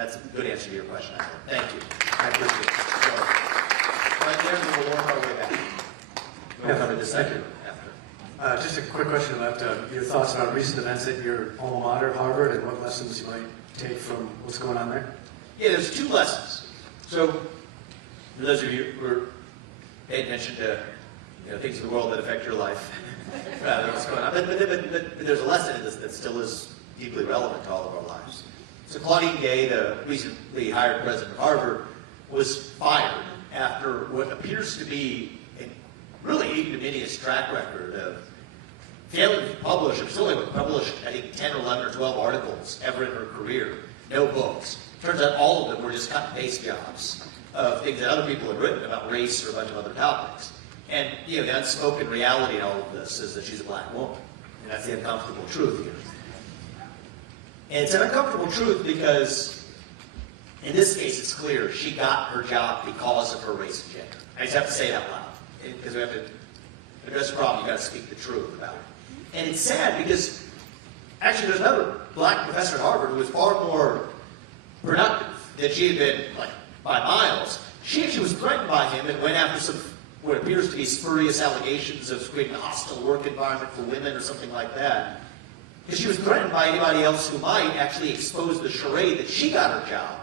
That's a good answer to your question, I think. Thank you. I appreciate it. So, right there, we'll work our way back. We'll come to the second after. Just a quick question about your thoughts about recent events at your alma mater, Harvard, and what lessons you might take from what's going on there. Yeah, there's two lessons. So, for those of you who are paying attention to things in the world that affect your life, rather than what's going on, but there's a lesson in this that still is deeply relevant to all of our lives. So Claudine Gay, the recently hired president of Harvard, was fired after what appears to be a really ignominious track record of failing to publish, or still haven't published, I think, 10 or 11 or 12 articles ever in her career, no books. Turns out all of them were just cut-and-paste jobs of things that other people had written about race or a bunch of other topics. And the unspoken reality in all of this is that she's a black woman. And that's the uncomfortable truth here. And it's an uncomfortable truth because, in this case, it's clear she got her job because of her race and gender. I just have to say it out loud. Because we have to address the problem, you've got to speak the truth about it. And it's sad because, actually, there's another black professor at Harvard who was far more productive than she had been, like, by miles. She actually was threatened by him and went after some what appears to be spurious allegations of creating a hostile work environment for women or something like that. Because she was threatened by anybody else who might actually expose the charade that she got her job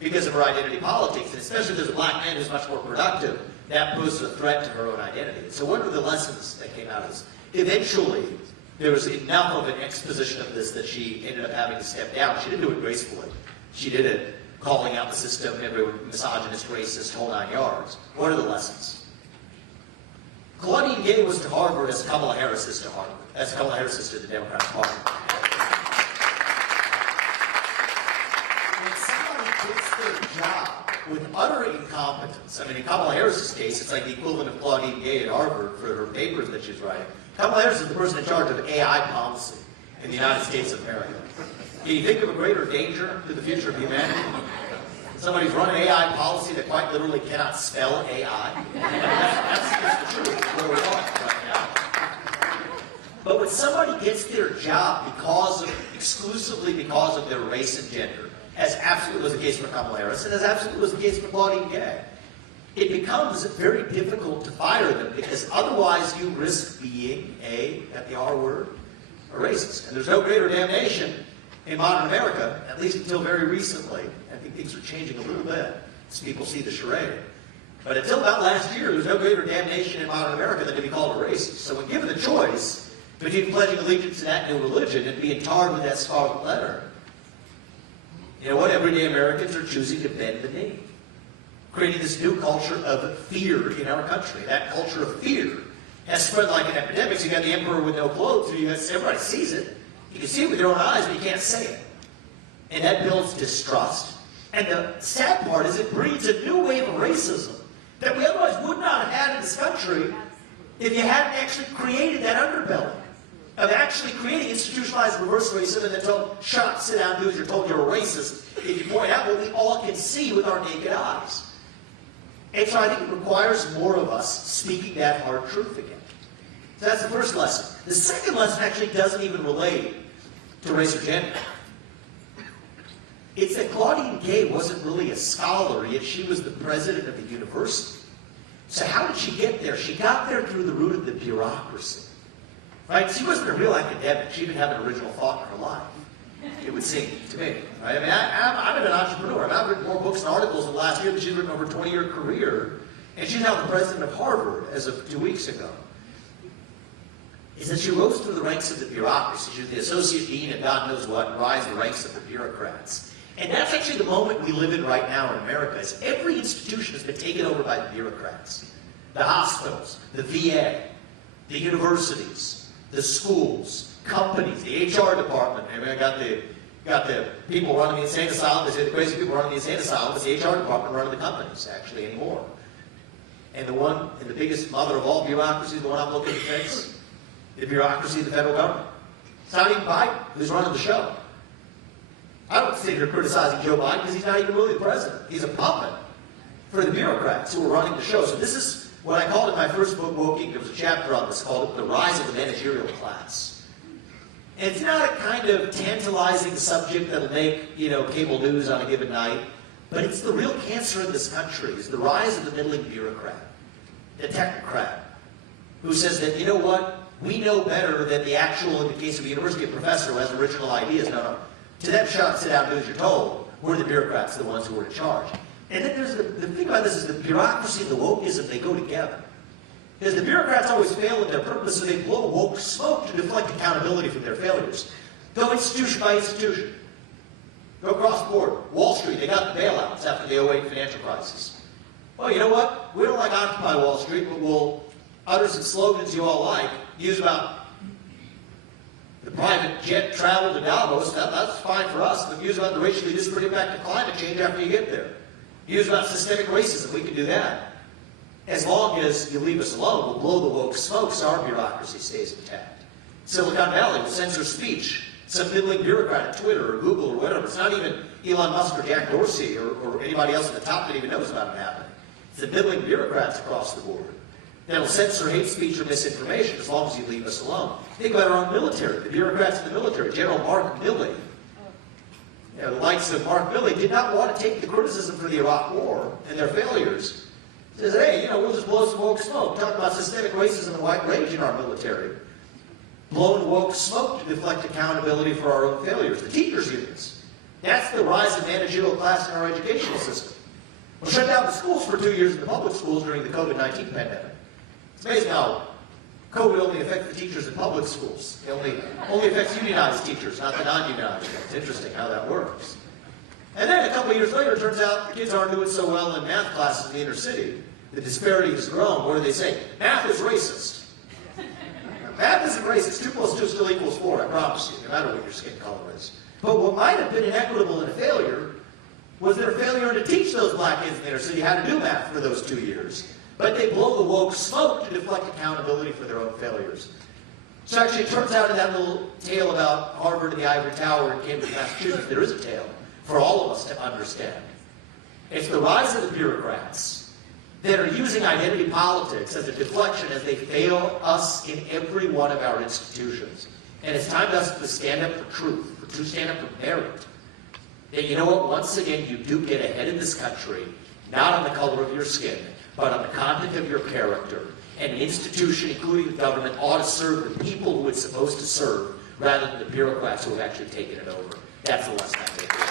because of her identity politics. And especially if there's a black man who's much more productive, that poses a threat to her own identity. And so what are the lessons that came out of this? Eventually, there was enough of an exposition of this that she ended up having to step down. She didn't do it gracefully. She did it calling out the system, every misogynist, racist, whole 9 yards. What are the lessons? Claudine Gay was to Harvard as Kamala Harris is to Harvard, as Kamala Harris is to the Democratic Party. When somebody quits their job with utter incompetence, I mean, in Kamala Harris's case, it's like the equivalent of Claudine Gay at Harvard for her papers that she's writing. Kamala Harris is the person in charge of AI policy in the United States of America. Can you think of a greater danger to the future of humanity? Somebody's running AI policy that quite literally cannot spell AI. That's the truth where we're going right now. But when somebody gets their job exclusively because of their race and gender, as absolutely was the case for Kamala Harris, and as absolutely was the case for Claudine Gay, it becomes very difficult to fire them because otherwise you risk being at the R word, a racist. And there's no greater damnation in modern America, at least until very recently. I think things are changing a little bit as people see the charade. But until about last year, there's no greater damnation in modern America than to be called a racist. So when given the choice between pledging allegiance to that new religion and being tarred with that scarlet letter, you know what? Everyday Americans are choosing to bend the knee, creating this new culture of fear in our country. That culture of fear has spread like an epidemic. So you got the emperor with no clothes, everybody sees it. You can see it with your own eyes, but you can't say it. And that builds distrust. And the sad part is it breeds a new wave of racism that we otherwise would not have had in this country if you hadn't actually created that underbelly of actually creating institutionalized reverse racism and then told, shut up, sit down, dudes, you're told you're a racist if you point out what we all can see with our naked eyes. And so I think it requires more of us speaking that hard truth again. So that's the first lesson. The second lesson actually doesn't even relate to race or gender. It's that Claudine Gay wasn't really a scholar, yet she was the president of the university. So how did she get there? She got there through the root of the bureaucracy. Right? She wasn't a real academic. She didn't have an original thought in her life, it would seem to me. Right? I mean, I'm an entrepreneur. I've written more books and articles in the last year than she's written over a 20-year career. And she's now the president of Harvard as of 2 weeks ago. Is that she rose through the ranks of the bureaucracy. She was the associate dean and God knows what, and rise the ranks of the bureaucrats. And that's actually the moment we live in right now in America, is every institution has been taken over by the bureaucrats. The hospitals, the VA, the universities, the schools, companies, the HR department. I mean, I got the people running the insane asylum. They say the crazy people running the insane asylum. It's the HR department running the companies, actually, anymore. And the biggest mother of all bureaucracies, the one I'm looking to fix, the bureaucracy of the federal government. It's not even Biden who's running the show. I don't sit here criticizing Joe Biden because he's not even really the president. He's a puppet for the bureaucrats who are running the show. So this is what I called in my first book, Woking. There was a chapter on this called The Rise of the Managerial Class. And it's not a kind of tantalizing subject that'll make, cable news on a given night, but it's the real cancer in this country, is the rise of the middling bureaucrat, the technocrat, who says that, you know what, we know better than the actual, in the case of a university professor who has original ideas. No. To them, shut up, sit down, do as you're told. We're the bureaucrats, the ones who are in charge. And then there's the thing about this is the bureaucracy and the wokeism, they go together. Because the bureaucrats always fail in their purpose, so they blow woke smoke to deflect accountability from their failures. Go institution by institution. Go across the board. Wall Street, they got the bailouts after the 2008 financial crisis. Well, you know what? We don't like Occupy Wall Street, but we'll utter some slogans you all like, use about the private jet travel to Davos, that's fine for us, but use about the racially disparate impact of climate change after you get there. Use about systemic racism, we can do that. As long as you leave us alone, we'll blow the woke smoke so our bureaucracy stays intact. Silicon Valley will censor speech. Some middling bureaucrat at Twitter or Google or whatever. It's not even Elon Musk or Jack Dorsey or anybody else at the top that even knows about it happening. It's the middling bureaucrats across the board that'll censor hate speech or misinformation as long as you leave us alone. Think about our own military, the bureaucrats in the military. General Mark Milley, the likes of Mark Milley, did not want to take the criticism for the Iraq War and their failures. He says, hey, we'll just blow some woke smoke. Talk about systemic racism and white rage in our military. Blowing woke smoke to deflect accountability for our own failures. The teachers' unions. That's the rise of managerial class in our educational system. We'll shut down the schools for 2 years in the public schools during the COVID-19 pandemic. It's amazing how COVID only affects the teachers in public schools. It only affects unionized teachers, not the non-unionized. It's interesting how that works. And then a couple of years later, it turns out the kids aren't doing so well in math classes in the inner city. The disparity has grown. What do they say? Math is racist. Math isn't racist. 2 plus 2 still equals 4, I promise you, no matter what your skin color is. But what might have been inequitable and a failure was their failure to teach those black kids in the inner city how to do math for those 2 years. But they blow the woke smoke to deflect accountability for their own failures. So actually, it turns out in that little tale about Harvard and the Ivory Tower in Cambridge, Massachusetts, there is a tale for all of us to understand. It's the rise of the bureaucrats that are using identity politics as a deflection as they fail us in every one of our institutions. And it's time for us to stand up for truth, to stand up for merit. And you know what? Once again, you do get ahead in this country, not on the color of your skin, but on the content of your character. And an institution, including the government, ought to serve the people who it's supposed to serve, rather than the bureaucrats who have actually taken it over. That's the lesson I take.